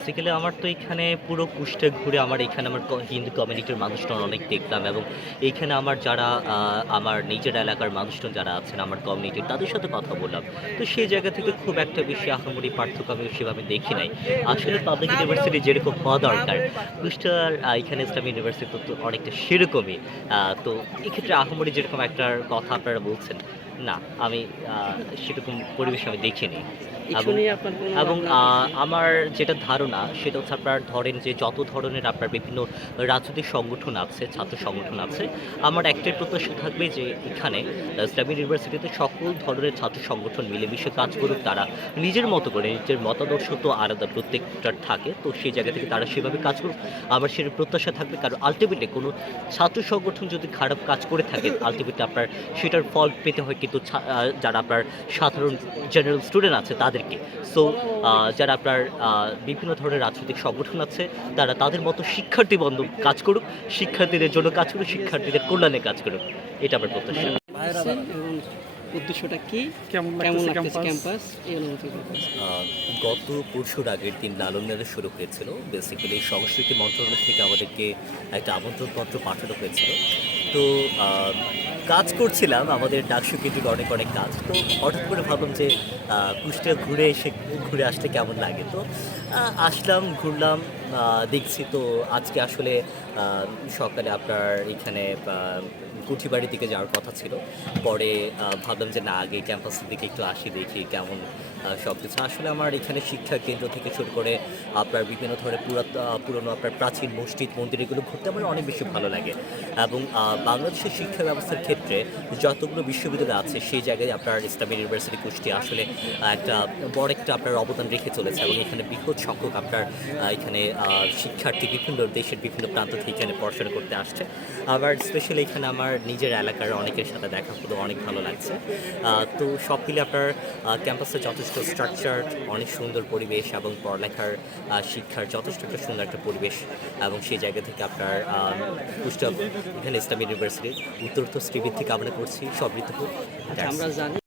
Basically আমার তো এখানে পুরো কুষ্ঠে ঘুরে আমার এখানে আমার হিন্দু কমিউনিটির মানুষজন অনেক দেখলাম এবং এইখানে আমার যারা আমার নিজের এলাকার মানুষজন যারা আছেন, আমার কমিউনিটির তাদের সাথে কথা বললাম। তো সেই জায়গা থেকে খুব একটা বেশি আহামরি পার্থক্য আমি সেভাবে দেখি নাই। আসলে পাবলিক ইউনিভার্সিটি যেরকম হওয়া দরকার কুষ্টার এখানে ইসলাম ইউনিভার্সিটি তো অনেকটা সেরকমই। তো এক্ষেত্রে আহামরি যেরকম একটা কথা আপনারা বলছেন, না, আমি সেরকম পরিবেশ আমি দেখিনি। এবং- আমার যেটা ধারণা সেটা হচ্ছে আপনার ধরেন যে যত ধরনের আপনার বিভিন্ন রাজনৈতিক সংগঠন আছে ছাত্র সংগঠন আছে আমার একটাই প্রত্যাশা থাকবে যে এখানে ইসলামী ইউনিভার্সিটিতে সকল ধরনের ছাত্র সংগঠন মিলেমিশে কাজ করুক তারা নিজের মতো করে নিজের মতাদর্শ তো আলাদা প্রত্যেকটার থাকে তো সেই জায়গা থেকে তারা সেভাবে কাজ করুক। আমার সেটা প্রত্যাশা থাকবে কারণ আলটিমেটলি কোনো ছাত্র সংগঠন যদি খারাপ কাজ করে থাকে আলটিমেটলি আপনার সেটার ফল পেতে হয় কিন্তু যারা আপনার সাধারণ জেনারেল স্টুডেন্ট আছে তাদেরকে সো যারা আপনার বিভিন্ন ধরনের রাজনৈতিক সংগঠন আছে, তারা তাদের মতো শিক্ষার্থী বন্ধু কাজ করুক, শিক্ষার্থীদের জন্য কাজ করুক, শিক্ষার্থীদের কল্যাণে কাজ করুক। এটা আমার প্রত্যাশা। উদ্দেশ্যটা কি? কেমন লাগতেছে ক্যাম্পাস ক্যাম্পাস এই অনুভূতি গত পরশুর আগের দিন লালন মেলা শুরু হয়েছিল। বেসিক্যালি সংস্কৃতি মন্ত্রণালয় থেকে আমাদেরকে একটা আমন্ত্রণপত্র পাঠানো হয়েছিল। তো কাজ করছিলাম আমাদের ডাকসু কেন্দ্রিক অনেক অনেক কাজ। তো হঠাৎ করে ভাবলাম যে কুষ্টিয়া ঘুরে এসে ঘুরে আসতে কেমন লাগে? তো আসলাম ঘুরলাম দেখছি। তো আজকে আসলে সকালে আপনার এখানে কুঠিবাড়ির দিকে যাওয়ার কথা ছিল। পরে ভাবলাম যে না, আগে ক্যাম্পাসের দিকে একটু আসি, দেখি কেমন সব কিছু আসলে আমার এখানে শিক্ষা কেন্দ্র থেকে শুরু করে আপনার বিভিন্ন ধরনের পুরাত পুরনো আপনার প্রাচীন মসজিদ, মন্দির, এগুলো ঘুরতে আমার অনেক বেশি ভালো লাগে। এবং বাংলাদেশের শিক্ষা ব্যবস্থার ক্ষেত্রে যতগুলো বিশ্ববিদ্যালয় আছে, সেই জায়গায় আপনার ইসলামী ইউনিভার্সিটি কুষ্টিয়া আসলে একটা বড় একটা আপনার অবদান রেখে চলেছে। এবং এখানে বৃহৎ সংখ্যক আপনার এখানে শিক্ষার্থী বিভিন্ন দেশের বিভিন্ন প্রান্ত থেকে এখানে পড়াশোনা করতে আসছে। আবার স্পেশালি এখানে আমার নিজের এলাকার অনেকের সাথে দেখা হলো অনেক ভালো লাগছে। তো সব মিলে আপনার ক্যাম্পাসে যথেষ্ট স্ট্রাকচার অনেক সুন্দর পরিবেশ এবং পড়ালেখার শিক্ষার যথেষ্ট একটা সুন্দর একটা পরিবেশ এবং সেই জায়গা থেকে আপনার আহ, কুষ্টিয়া এখানে ইসলাম ইউনিভার্সিটির উত্তর উত্তরোত্তর শ্রীবৃদ্ধি কামনা করছি। সমৃদ্ধ আমরা জানি